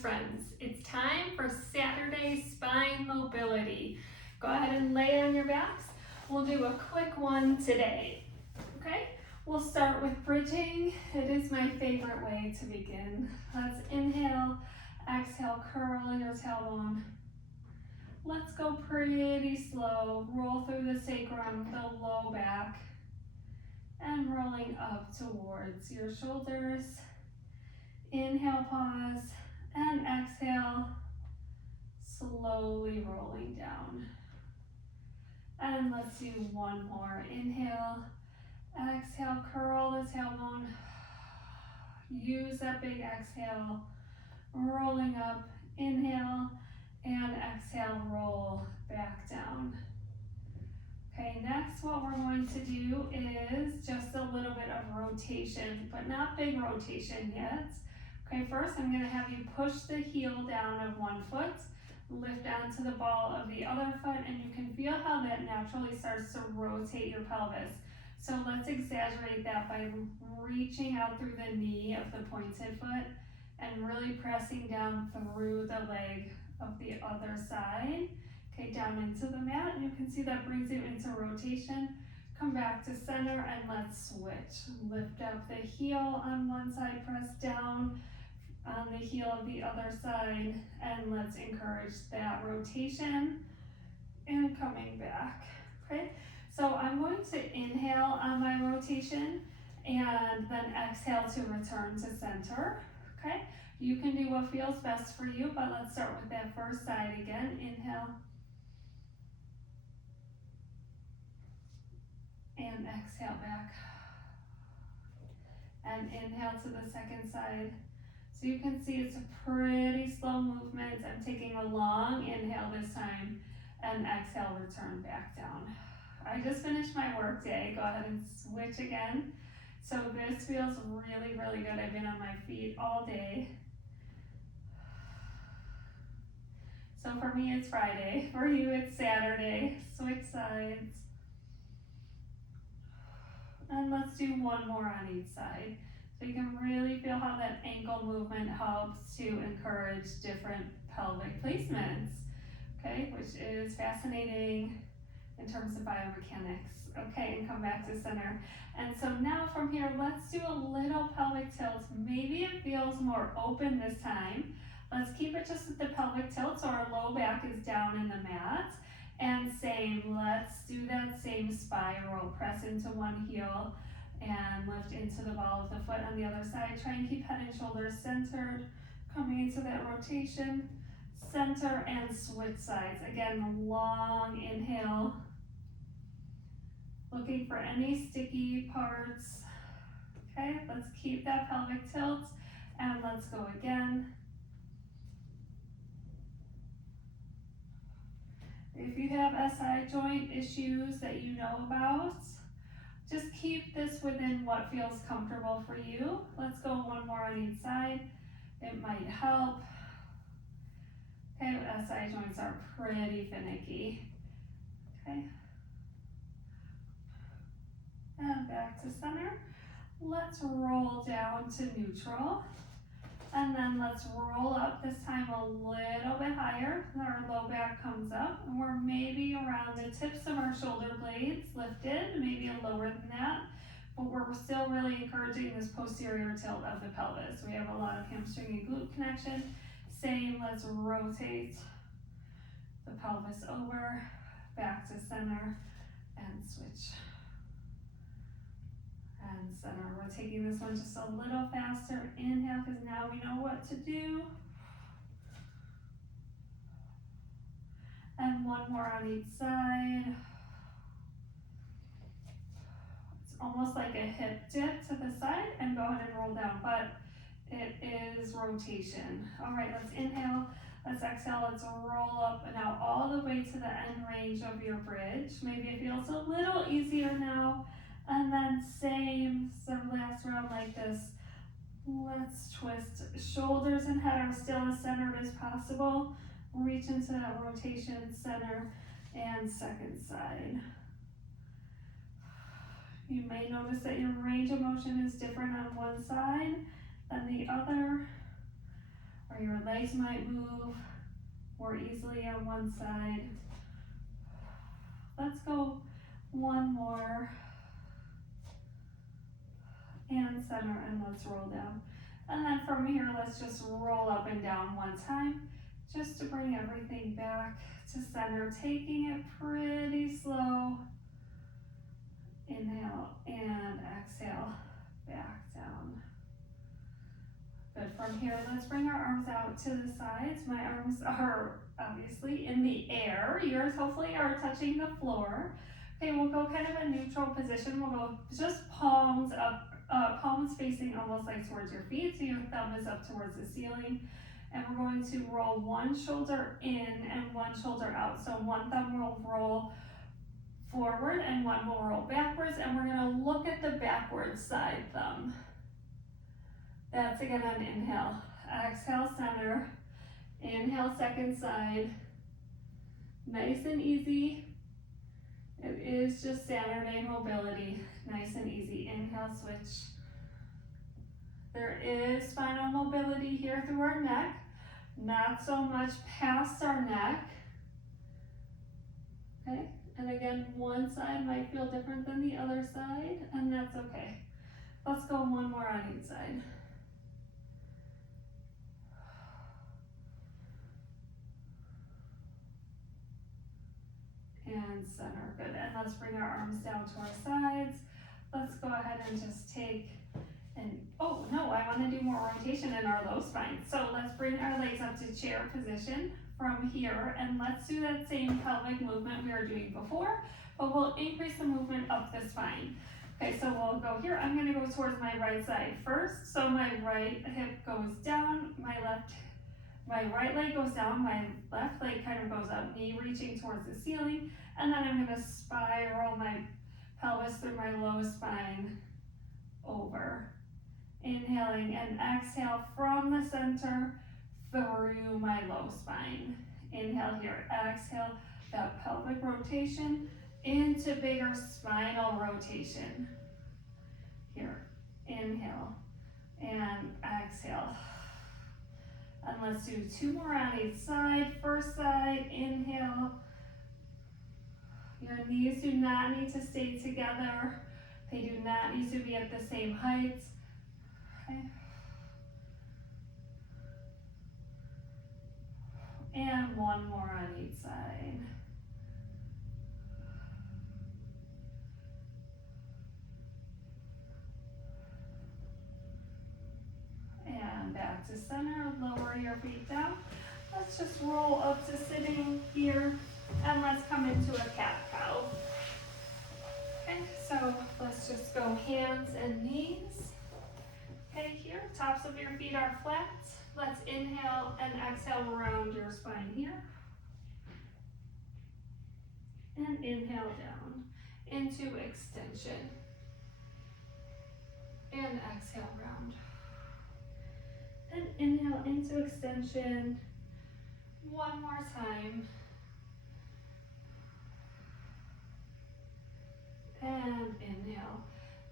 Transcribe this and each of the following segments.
friends. It's time for Saturday spine mobility. Go ahead and lay on your backs. We'll do a quick one today, okay? We'll start with bridging. It is my favorite way to begin. Let's inhale, exhale, curl your tailbone. Let's go pretty slow. Roll through the sacrum, the low back, and rolling up towards your shoulders. Inhale, pause, and exhale, slowly rolling down. And let's do one more. Inhale, exhale, curl the tailbone. Use that big exhale, rolling up, inhale, and exhale, roll back down. Okay, next what we're going to do is just a little bit of rotation, but not big rotation yet. Okay, first I'm going to have you push the heel down of one foot, lift onto the ball of the other foot, and you can feel how that naturally starts to rotate your pelvis. So let's exaggerate that by reaching out through the knee of the pointed foot and really pressing down through the leg of the other side. Okay, down into the mat, and you can see that brings you into rotation. Come back to center and let's switch. Lift up the heel on one side, press down on the heel of the other side, and let's encourage that rotation and coming back. Okay, so I'm going to inhale on my rotation and then exhale to return to center. Okay, you can do what feels best for you, but let's start with that first side again. Inhale and exhale back, and inhale to the second side. So you can see it's a pretty slow movement. I'm taking a long inhale this time, and exhale, return back down. I just finished my work day. Go ahead and switch again. So this feels really, really good. I've been on my feet all day. So for me, it's Friday. For you, it's Saturday. Switch sides. And let's do one more on each side. So you can really feel how that ankle movement helps to encourage different pelvic placements, okay, which is fascinating in terms of biomechanics. Okay, and come back to center. And so now from here, let's do a little pelvic tilt. Maybe it feels more open this time. Let's keep it just at the pelvic tilt so our low back is down in the mat. And same, let's do that same spiral. Press into one heel and lift into the ball of the foot on the other side. Try and keep head and shoulders centered, coming into that rotation, center, and switch sides. Again, long inhale, looking for any sticky parts. Okay, let's keep that pelvic tilt, and let's go again. If you have SI joint issues that you know about, just keep this within what feels comfortable for you. Let's go one more on each side. It might help. Okay, SI joints are pretty finicky. Okay. And back to center. Let's roll down to neutral. And then let's roll up, this time a little bit higher. Our low back comes up, and we're maybe around the tips of our shoulder blades lifted, maybe lower than that. But we're still really encouraging this posterior tilt of the pelvis. We have a lot of hamstring and glute connection. Same, let's rotate the pelvis over, back to center, and switch. And center. We're taking this one just a little faster. Inhale, because now we know what to do. And one more on each side. It's almost like a hip dip to the side, and go ahead and roll down, but it is rotation. All right, let's inhale, let's exhale, let's roll up and now all the way to the end range of your bridge. Maybe it feels a little easier now. And then same, some last round like this. Let's twist. Shoulders and head are still as centered as possible. Reach into that rotation, center, and second side. You may notice that your range of motion is different on one side than the other. or your legs might move more easily on one side. Let's go one more, and center, and let's roll down. And then from here, let's just roll up and down one time, just to bring everything back to center, taking it pretty slow. Inhale and exhale, back down. Good, from here, let's bring our arms out to the sides. My arms are obviously in the air. Yours hopefully are touching the floor. Okay, we'll go kind of a neutral position. We'll go just palms up, palms facing almost like towards your feet, so your thumb is up towards the ceiling. And we're going to roll one shoulder in and one shoulder out. So one thumb will roll forward and one will roll backwards, and we're gonna look at the backwards side thumb. That's again on inhale. Exhale, center. Inhale, second side. Nice and easy. It is just Saturday mobility. Nice and easy. Inhale, switch. There is spinal mobility here through our neck. Not so much past our neck. Okay, and again, one side might feel different than the other side, and that's okay. Let's go one more on each side. And center, good. And let's bring our arms down to our sides. Let's go ahead and just take, and oh no, I want to do more rotation in our low spine. So let's bring our legs up to chair position from here, and let's do that same pelvic movement we were doing before, but we'll increase the movement up the spine. Okay, so we'll go here. I'm going to go towards my right side first. So my right hip goes down, my right leg goes down, my left leg kind of goes up, knee reaching towards the ceiling, and then I'm going to spiral my pelvis through my low spine over. Inhaling and exhale from the center through my low spine. Inhale here, exhale, that pelvic rotation into bigger spinal rotation. Here, inhale and exhale. And let's do two more on each side. First side, inhale. Your knees do not need to stay together. They do not need to be at the same height. Okay. And one more on each side. And back to center, lower your feet down. Let's just roll up to sitting here, and let's come into a cat-cow. Okay, so let's just go hands and knees. Okay, here, tops of your feet are flat. Let's inhale and exhale around your spine here. And inhale down into extension. And exhale round. And inhale into extension. One more time. And inhale.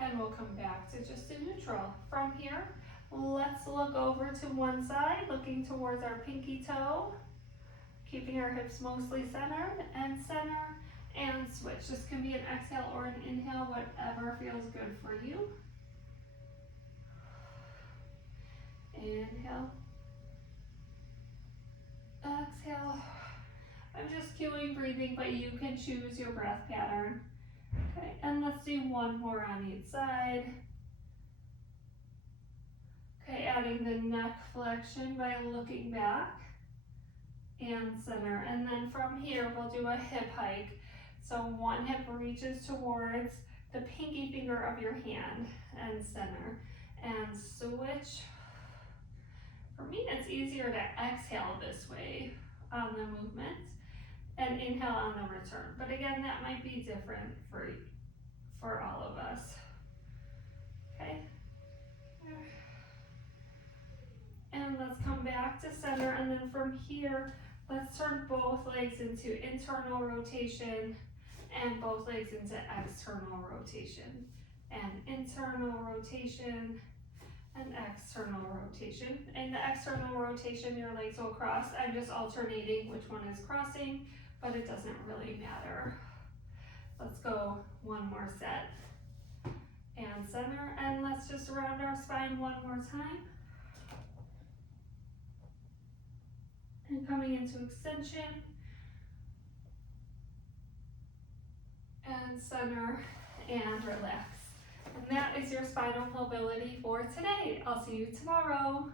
And we'll come back to just a neutral. From here, let's look over to one side, looking towards our pinky toe, keeping our hips mostly centered, and center, and switch. This can be an exhale or an inhale, whatever feels good for you. Inhale. Exhale. I'm just cueing breathing, but you can choose your breath pattern. Okay, and let's do one more on each side. Okay, adding the neck flexion by looking back and center. And then from here, we'll do a hip hike. So one hip reaches towards the pinky finger of your hand and center. And switch. For me, it's easier to exhale this way on the movement and inhale on the return. But again, that might be different for all of us. Okay. And let's come back to center, and then from here, let's turn both legs into internal rotation and both legs into external rotation. And internal rotation and external rotation. In the external rotation, your legs will cross. I'm just alternating which one is crossing, but it doesn't really matter. Let's go one more set. And center, and let's just round our spine one more time. And coming into extension. And center, and relax. And that is your spinal mobility for today. I'll see you tomorrow.